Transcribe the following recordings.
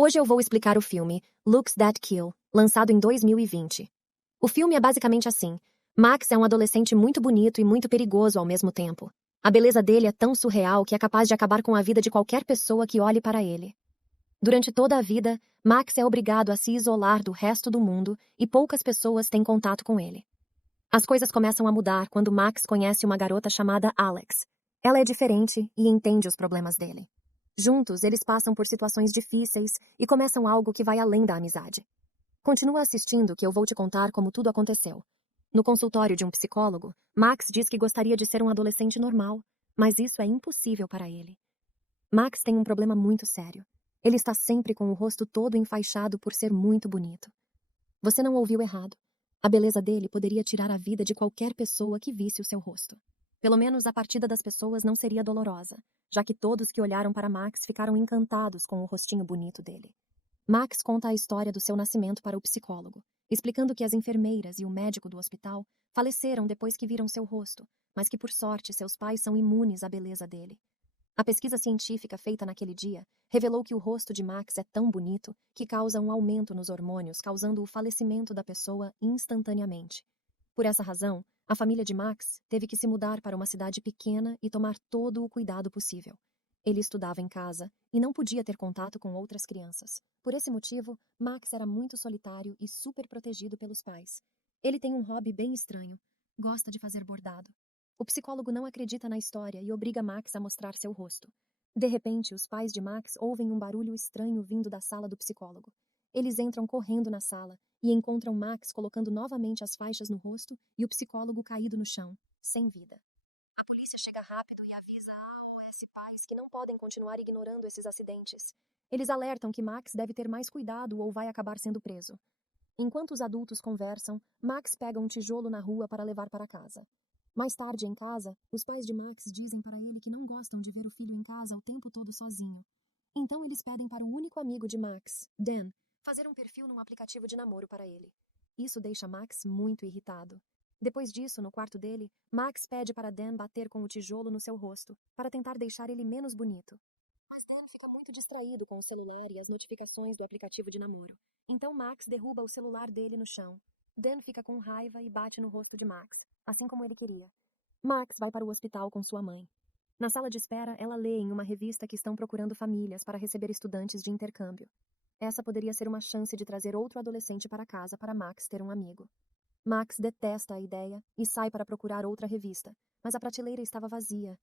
Hoje eu vou explicar o filme Looks That Kill, lançado em 2020. O filme é basicamente assim. Max é um adolescente muito bonito e muito perigoso ao mesmo tempo. A beleza dele é tão surreal que é capaz de acabar com a vida de qualquer pessoa que olhe para ele. Durante toda a vida, Max é obrigado a se isolar do resto do mundo e poucas pessoas têm contato com ele. As coisas começam a mudar quando Max conhece uma garota chamada Alex. Ela é diferente e entende os problemas dele. Juntos, eles passam por situações difíceis e começam algo que vai além da amizade. Continua assistindo que eu vou te contar como tudo aconteceu. No consultório de um psicólogo, Max diz que gostaria de ser um adolescente normal, mas isso é impossível para ele. Max tem um problema muito sério. Ele está sempre com o rosto todo enfaixado por ser muito bonito. Você não ouviu errado. A beleza dele poderia tirar a vida de qualquer pessoa que visse o seu rosto. Pelo menos a partida das pessoas não seria dolorosa, já que todos que olharam para Max ficaram encantados com o rostinho bonito dele. Max conta a história do seu nascimento para o psicólogo, explicando que as enfermeiras e o médico do hospital faleceram depois que viram seu rosto, mas que por sorte seus pais são imunes à beleza dele. A pesquisa científica feita naquele dia revelou que o rosto de Max é tão bonito que causa um aumento nos hormônios, causando o falecimento da pessoa instantaneamente. Por essa razão, a família de Max teve que se mudar para uma cidade pequena e tomar todo o cuidado possível. Ele estudava em casa e não podia ter contato com outras crianças. Por esse motivo, Max era muito solitário e super protegido pelos pais. Ele tem um hobby bem estranho. Gosta de fazer bordado. O psicólogo não acredita na história e obriga Max a mostrar seu rosto. De repente, os pais de Max ouvem um barulho estranho vindo da sala do psicólogo. Eles entram correndo na sala e encontram Max colocando novamente as faixas no rosto e o psicólogo caído no chão, sem vida. A polícia chega rápido e avisa a AOS pais que não podem continuar ignorando esses acidentes. Eles alertam que Max deve ter mais cuidado ou vai acabar sendo preso. Enquanto os adultos conversam, Max pega um tijolo na rua para levar para casa. Mais tarde, em casa, os pais de Max dizem para ele que não gostam de ver o filho em casa o tempo todo sozinho. Então eles pedem para o único amigo de Max, Dan, fazer um perfil num aplicativo de namoro para ele. Isso deixa Max muito irritado. Depois disso, no quarto dele, Max pede para Dan bater com o tijolo no seu rosto, para tentar deixar ele menos bonito. Mas Dan fica muito distraído com o celular e as notificações do aplicativo de namoro. Então Max derruba o celular dele no chão. Dan fica com raiva e bate no rosto de Max, assim como ele queria. Max vai para o hospital com sua mãe. Na sala de espera, ela lê em uma revista que estão procurando famílias para receber estudantes de intercâmbio. Essa poderia ser uma chance de trazer outro adolescente para casa para Max ter um amigo. Max detesta a ideia e sai para procurar outra revista, mas a prateleira estava vazia.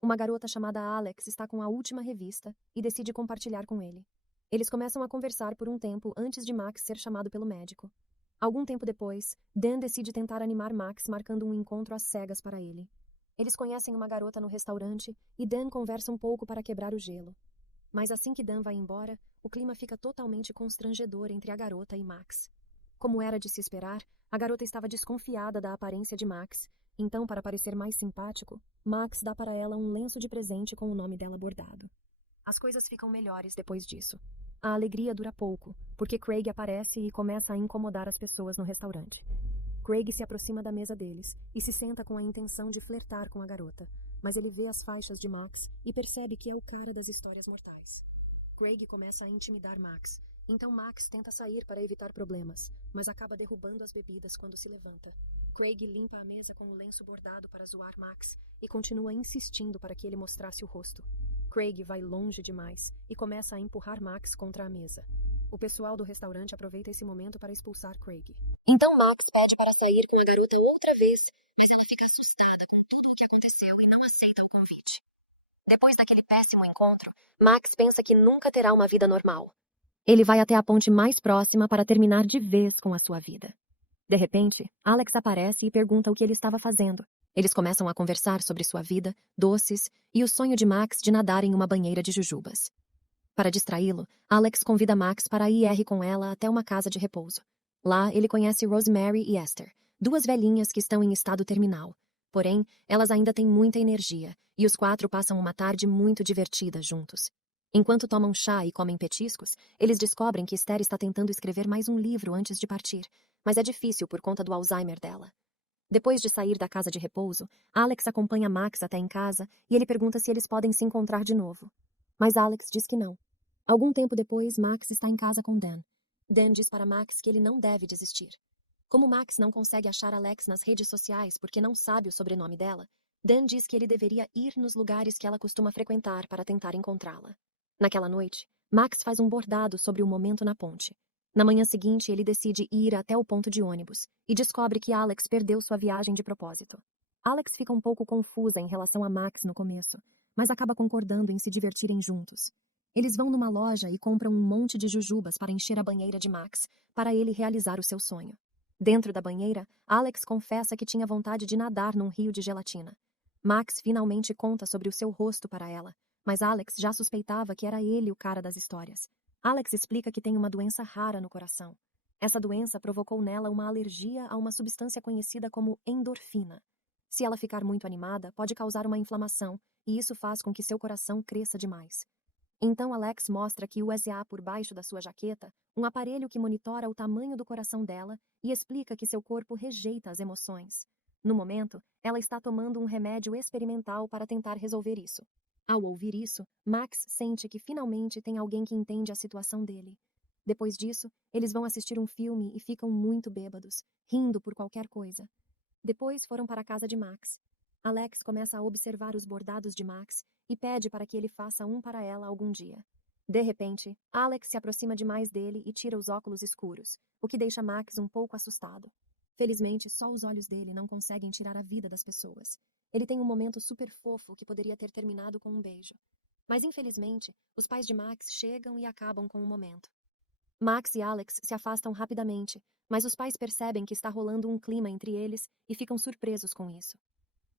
Uma garota chamada Alex está com a última revista e decide compartilhar com ele. Eles começam a conversar por um tempo antes de Max ser chamado pelo médico. Algum tempo depois, Dan decide tentar animar Max marcando um encontro às cegas para ele. Eles conhecem uma garota no restaurante e Dan conversa um pouco para quebrar o gelo. Mas assim que Dan vai embora, o clima fica totalmente constrangedor entre a garota e Max. Como era de se esperar, a garota estava desconfiada da aparência de Max, então, para parecer mais simpático, Max dá para ela um lenço de presente com o nome dela bordado. As coisas ficam melhores depois disso. A alegria dura pouco, porque Craig aparece e começa a incomodar as pessoas no restaurante. Craig se aproxima da mesa deles e se senta com a intenção de flertar com a garota, mas ele vê as faixas de Max e percebe que é o cara das histórias mortais. Craig começa a intimidar Max, então Max tenta sair para evitar problemas, mas acaba derrubando as bebidas quando se levanta. Craig limpa a mesa com o lenço bordado para zoar Max e continua insistindo para que ele mostrasse o rosto. Craig vai longe demais e começa a empurrar Max contra a mesa. O pessoal do restaurante aproveita esse momento para expulsar Craig. Então Max pede para sair com a garota outra vez, mas ela fica assustada com tudo o que aconteceu e não aceita o convite. Depois daquele péssimo encontro, Max pensa que nunca terá uma vida normal. Ele vai até a ponte mais próxima para terminar de vez com a sua vida. De repente, Alex aparece e pergunta o que ele estava fazendo. Eles começam a conversar sobre sua vida, doces e o sonho de Max de nadar em uma banheira de jujubas. Para distraí-lo, Alex convida Max para ir com ela até uma casa de repouso. Lá, ele conhece Rosemary e Esther, duas velhinhas que estão em estado terminal. Porém, elas ainda têm muita energia, e os quatro passam uma tarde muito divertida juntos. Enquanto tomam chá e comem petiscos, eles descobrem que Esther está tentando escrever mais um livro antes de partir, mas é difícil por conta do Alzheimer dela. Depois de sair da casa de repouso, Alex acompanha Max até em casa e ele pergunta se eles podem se encontrar de novo. Mas Alex diz que não. Algum tempo depois, Max está em casa com Dan. Dan diz para Max que ele não deve desistir. Como Max não consegue achar Alex nas redes sociais porque não sabe o sobrenome dela, Dan diz que ele deveria ir nos lugares que ela costuma frequentar para tentar encontrá-la. Naquela noite, Max faz um bordado sobre o momento na ponte. Na manhã seguinte, ele decide ir até o ponto de ônibus e descobre que Alex perdeu sua viagem de propósito. Alex fica um pouco confusa em relação a Max no começo, mas acaba concordando em se divertirem juntos. Eles vão numa loja e compram um monte de jujubas para encher a banheira de Max, para ele realizar o seu sonho. Dentro da banheira, Alex confessa que tinha vontade de nadar num rio de gelatina. Max finalmente conta sobre o seu rosto para ela, mas Alex já suspeitava que era ele o cara das histórias. Alex explica que tem uma doença rara no coração. Essa doença provocou nela uma alergia a uma substância conhecida como endorfina. Se ela ficar muito animada, pode causar uma inflamação, e isso faz com que seu coração cresça demais. Então Alex mostra que USA por baixo da sua jaqueta, um aparelho que monitora o tamanho do coração dela e explica que seu corpo rejeita as emoções. No momento, ela está tomando um remédio experimental para tentar resolver isso. Ao ouvir isso, Max sente que finalmente tem alguém que entende a situação dele. Depois disso, eles vão assistir um filme e ficam muito bêbados, rindo por qualquer coisa. Depois foram para a casa de Max. Alex começa a observar os bordados de Max e pede para que ele faça um para ela algum dia. De repente, Alex se aproxima demais dele e tira os óculos escuros, o que deixa Max um pouco assustado. Felizmente, só os olhos dele não conseguem tirar a vida das pessoas. Ele tem um momento super fofo que poderia ter terminado com um beijo. Mas infelizmente, os pais de Max chegam e acabam com o momento. Max e Alex se afastam rapidamente, mas os pais percebem que está rolando um clima entre eles e ficam surpresos com isso.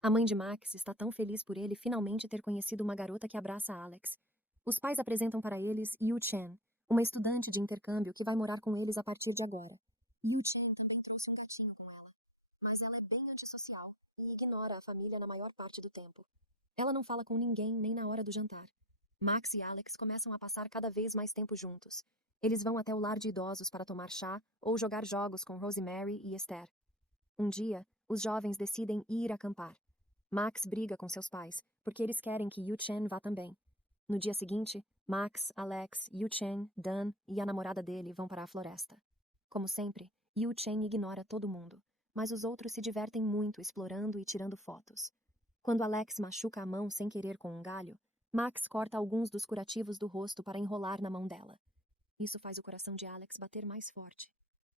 A mãe de Max está tão feliz por ele finalmente ter conhecido uma garota que abraça Alex. Os pais apresentam para eles Yu Chen, uma estudante de intercâmbio que vai morar com eles a partir de agora. Yu Chen também trouxe um gatinho com ela, mas ela é bem antissocial e ignora a família na maior parte do tempo. Ela não fala com ninguém nem na hora do jantar. Max e Alex começam a passar cada vez mais tempo juntos. Eles vão até o lar de idosos para tomar chá ou jogar jogos com Rosemary e Esther. Um dia, os jovens decidem ir acampar. Max briga com seus pais, porque eles querem que Yu Chen vá também. No dia seguinte, Max, Alex, Yu Chen, Dan e a namorada dele vão para a floresta. Como sempre, Yu Chen ignora todo mundo, mas os outros se divertem muito explorando e tirando fotos. Quando Alex machuca a mão sem querer com um galho, Max corta alguns dos curativos do rosto para enrolar na mão dela. Isso faz o coração de Alex bater mais forte.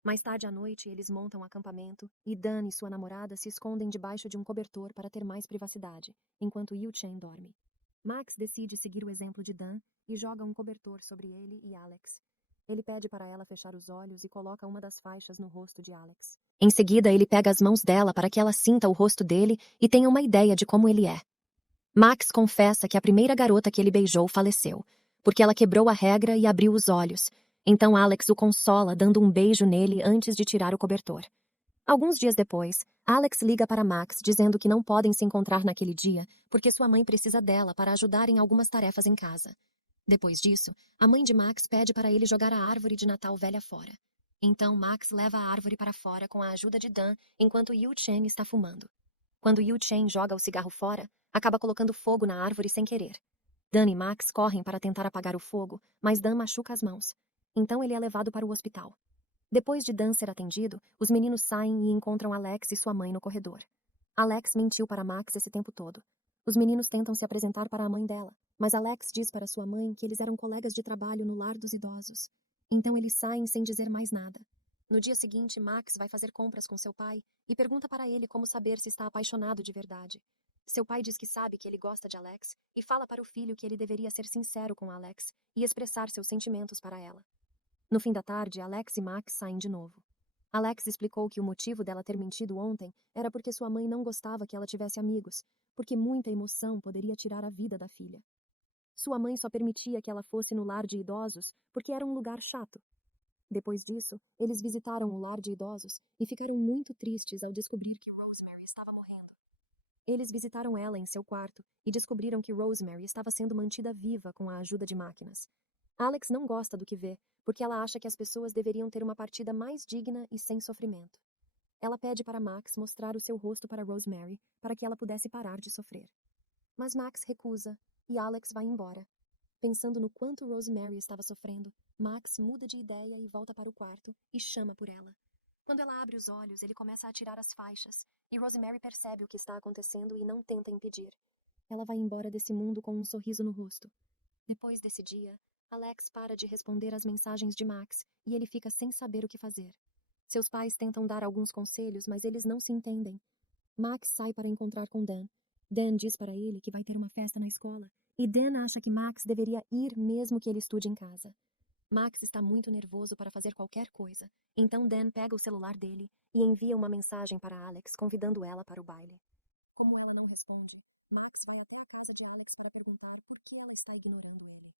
Mais tarde à noite, eles montam um acampamento e Dan e sua namorada se escondem debaixo de um cobertor para ter mais privacidade, enquanto Yu Chen dorme. Max decide seguir o exemplo de Dan e joga um cobertor sobre ele e Alex. Ele pede para ela fechar os olhos e coloca uma das faixas no rosto de Alex. Em seguida, ele pega as mãos dela para que ela sinta o rosto dele e tenha uma ideia de como ele é. Max confessa que a primeira garota que ele beijou faleceu, porque ela quebrou a regra e abriu os olhos. Então Alex o consola dando um beijo nele antes de tirar o cobertor. Alguns dias depois, Alex liga para Max dizendo que não podem se encontrar naquele dia porque sua mãe precisa dela para ajudar em algumas tarefas em casa. Depois disso, a mãe de Max pede para ele jogar a árvore de Natal velha fora. Então Max leva a árvore para fora com a ajuda de Dan enquanto Yu Chen está fumando. Quando Yu Chen joga o cigarro fora, acaba colocando fogo na árvore sem querer. Dan e Max correm para tentar apagar o fogo, mas Dan machuca as mãos. Então ele é levado para o hospital. Depois de Dan ser atendido, os meninos saem e encontram Alex e sua mãe no corredor. Alex mentiu para Max esse tempo todo. Os meninos tentam se apresentar para a mãe dela, mas Alex diz para sua mãe que eles eram colegas de trabalho no lar dos idosos. Então eles saem sem dizer mais nada. No dia seguinte, Max vai fazer compras com seu pai e pergunta para ele como saber se está apaixonado de verdade. Seu pai diz que sabe que ele gosta de Alex e fala para o filho que ele deveria ser sincero com Alex e expressar seus sentimentos para ela. No fim da tarde, Alex e Max saem de novo. Alex explicou que o motivo dela ter mentido ontem era porque sua mãe não gostava que ela tivesse amigos, porque muita emoção poderia tirar a vida da filha. Sua mãe só permitia que ela fosse no lar de idosos porque era um lugar chato. Depois disso, eles visitaram o lar de idosos e ficaram muito tristes ao descobrir que Rosemary estava morrendo. Eles visitaram ela em seu quarto e descobriram que Rosemary estava sendo mantida viva com a ajuda de máquinas. Alex não gosta do que vê, porque ela acha que as pessoas deveriam ter uma partida mais digna e sem sofrimento. Ela pede para Max mostrar o seu rosto para Rosemary para que ela pudesse parar de sofrer. Mas Max recusa e Alex vai embora. Pensando no quanto Rosemary estava sofrendo, Max muda de ideia e volta para o quarto e chama por ela. Quando ela abre os olhos, ele começa a tirar as faixas, e Rosemary percebe o que está acontecendo e não tenta impedir. Ela vai embora desse mundo com um sorriso no rosto. Depois desse dia, Alex para de responder às mensagens de Max e ele fica sem saber o que fazer. Seus pais tentam dar alguns conselhos, mas eles não se entendem. Max sai para encontrar com Dan. Dan diz para ele que vai ter uma festa na escola, e Dan acha que Max deveria ir mesmo que ele estude em casa. Max está muito nervoso para fazer qualquer coisa, então Dan pega o celular dele e envia uma mensagem para Alex convidando ela para o baile. Como ela não responde, Max vai até a casa de Alex para perguntar por que ela está ignorando ele.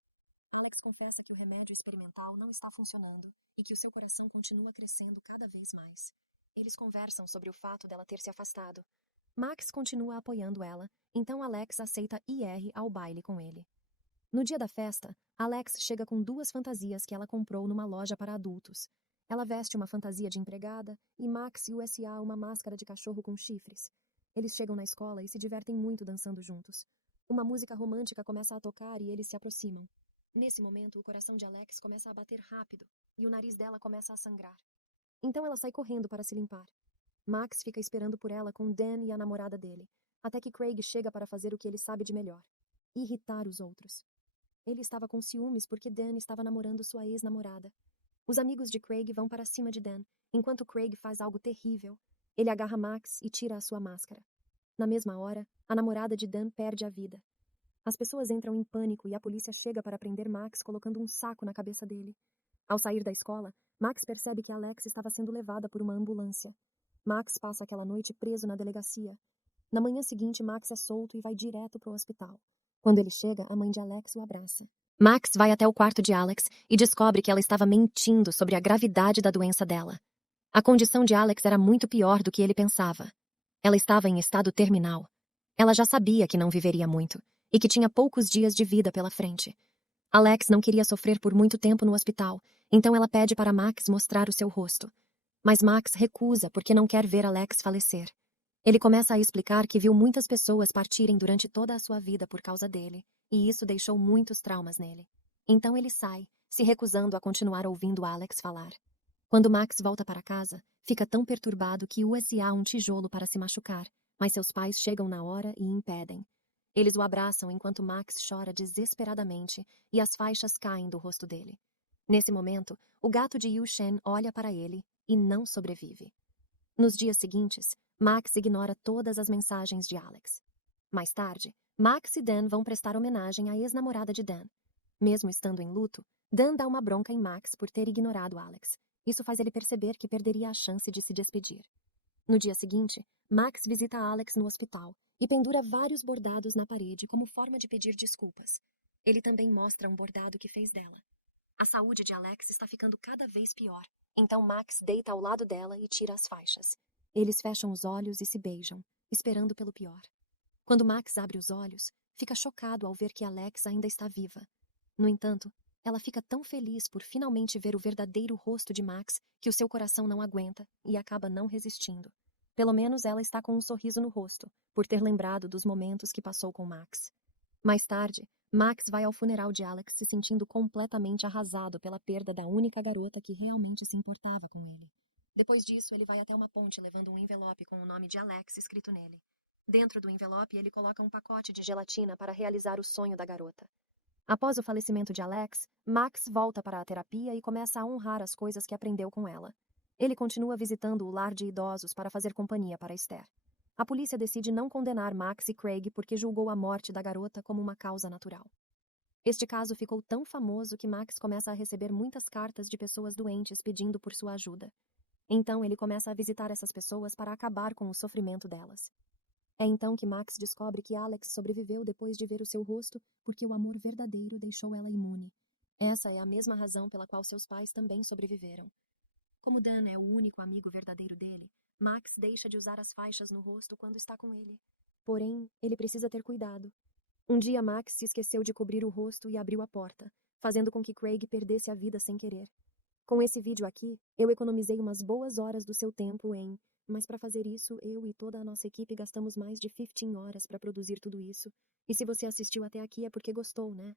Alex confessa que o remédio experimental não está funcionando e que o seu coração continua crescendo cada vez mais. Eles conversam sobre o fato dela ter se afastado. Max continua apoiando ela, então Alex aceita ir ao baile com ele. No dia da festa, Alex chega com 2 fantasias que ela comprou numa loja para adultos. Ela veste uma fantasia de empregada e Max e o S.A. uma máscara de cachorro com chifres. Eles chegam na escola e se divertem muito dançando juntos. Uma música romântica começa a tocar e eles se aproximam. Nesse momento, o coração de Alex começa a bater rápido e o nariz dela começa a sangrar. Então ela sai correndo para se limpar. Max fica esperando por ela com Dan e a namorada dele, até que Craig chega para fazer o que ele sabe de melhor: irritar os outros. Ele estava com ciúmes porque Dan estava namorando sua ex-namorada. Os amigos de Craig vão para cima de Dan, enquanto Craig faz algo terrível. Ele agarra Max e tira a sua máscara. Na mesma hora, a namorada de Dan perde a vida. As pessoas entram em pânico e a polícia chega para prender Max colocando um saco na cabeça dele. Ao sair da escola, Max percebe que Alex estava sendo levada por uma ambulância. Max passa aquela noite preso na delegacia. Na manhã seguinte, Max é solto e vai direto para o hospital. Quando ele chega, a mãe de Alex o abraça. Max vai até o quarto de Alex e descobre que ela estava mentindo sobre a gravidade da doença dela. A condição de Alex era muito pior do que ele pensava. Ela estava em estado terminal. Ela já sabia que não viveria muito e que tinha poucos dias de vida pela frente. Alex não queria sofrer por muito tempo no hospital, então ela pede para Max mostrar o seu rosto. Mas Max recusa porque não quer ver Alex falecer. Ele começa a explicar que viu muitas pessoas partirem durante toda a sua vida por causa dele, e isso deixou muitos traumas nele. Então ele sai, se recusando a continuar ouvindo Alex falar. Quando Max volta para casa, fica tão perturbado que usa um tijolo para se machucar, mas seus pais chegam na hora e impedem. Eles o abraçam enquanto Max chora desesperadamente e as faixas caem do rosto dele. Nesse momento, o gato de Yu Shen olha para ele e não sobrevive. Nos dias seguintes, Max ignora todas as mensagens de Alex. Mais tarde, Max e Dan vão prestar homenagem à ex-namorada de Dan. Mesmo estando em luto, Dan dá uma bronca em Max por ter ignorado Alex. Isso faz ele perceber que perderia a chance de se despedir. No dia seguinte, Max visita Alex no hospital e pendura vários bordados na parede como forma de pedir desculpas. Ele também mostra um bordado que fez dela. A saúde de Alex está ficando cada vez pior, então Max deita ao lado dela e tira as faixas. Eles fecham os olhos e se beijam, esperando pelo pior. Quando Max abre os olhos, fica chocado ao ver que Alex ainda está viva. No entanto, ela fica tão feliz por finalmente ver o verdadeiro rosto de Max que o seu coração não aguenta e acaba não resistindo. Pelo menos ela está com um sorriso no rosto, por ter lembrado dos momentos que passou com Max. Mais tarde, Max vai ao funeral de Alex se sentindo completamente arrasado pela perda da única garota que realmente se importava com ele. Depois disso, ele vai até uma ponte levando um envelope com o nome de Alex escrito nele. Dentro do envelope, ele coloca um pacote de gelatina para realizar o sonho da garota. Após o falecimento de Alex, Max volta para a terapia e começa a honrar as coisas que aprendeu com ela. Ele continua visitando o lar de idosos para fazer companhia para Esther. A polícia decide não condenar Max e Craig porque julgou a morte da garota como uma causa natural. Este caso ficou tão famoso que Max começa a receber muitas cartas de pessoas doentes pedindo por sua ajuda. Então ele começa a visitar essas pessoas para acabar com o sofrimento delas. É então que Max descobre que Alex sobreviveu depois de ver o seu rosto porque o amor verdadeiro deixou ela imune. Essa é a mesma razão pela qual seus pais também sobreviveram. Como Dan é o único amigo verdadeiro dele, Max deixa de usar as faixas no rosto quando está com ele. Porém, ele precisa ter cuidado. Um dia Max se esqueceu de cobrir o rosto e abriu a porta, fazendo com que Craig perdesse a vida sem querer. Com esse vídeo aqui, eu economizei umas boas horas do seu tempo mas para fazer isso, eu e toda a nossa equipe gastamos mais de 15 horas para produzir tudo isso. E se você assistiu até aqui é porque gostou, né?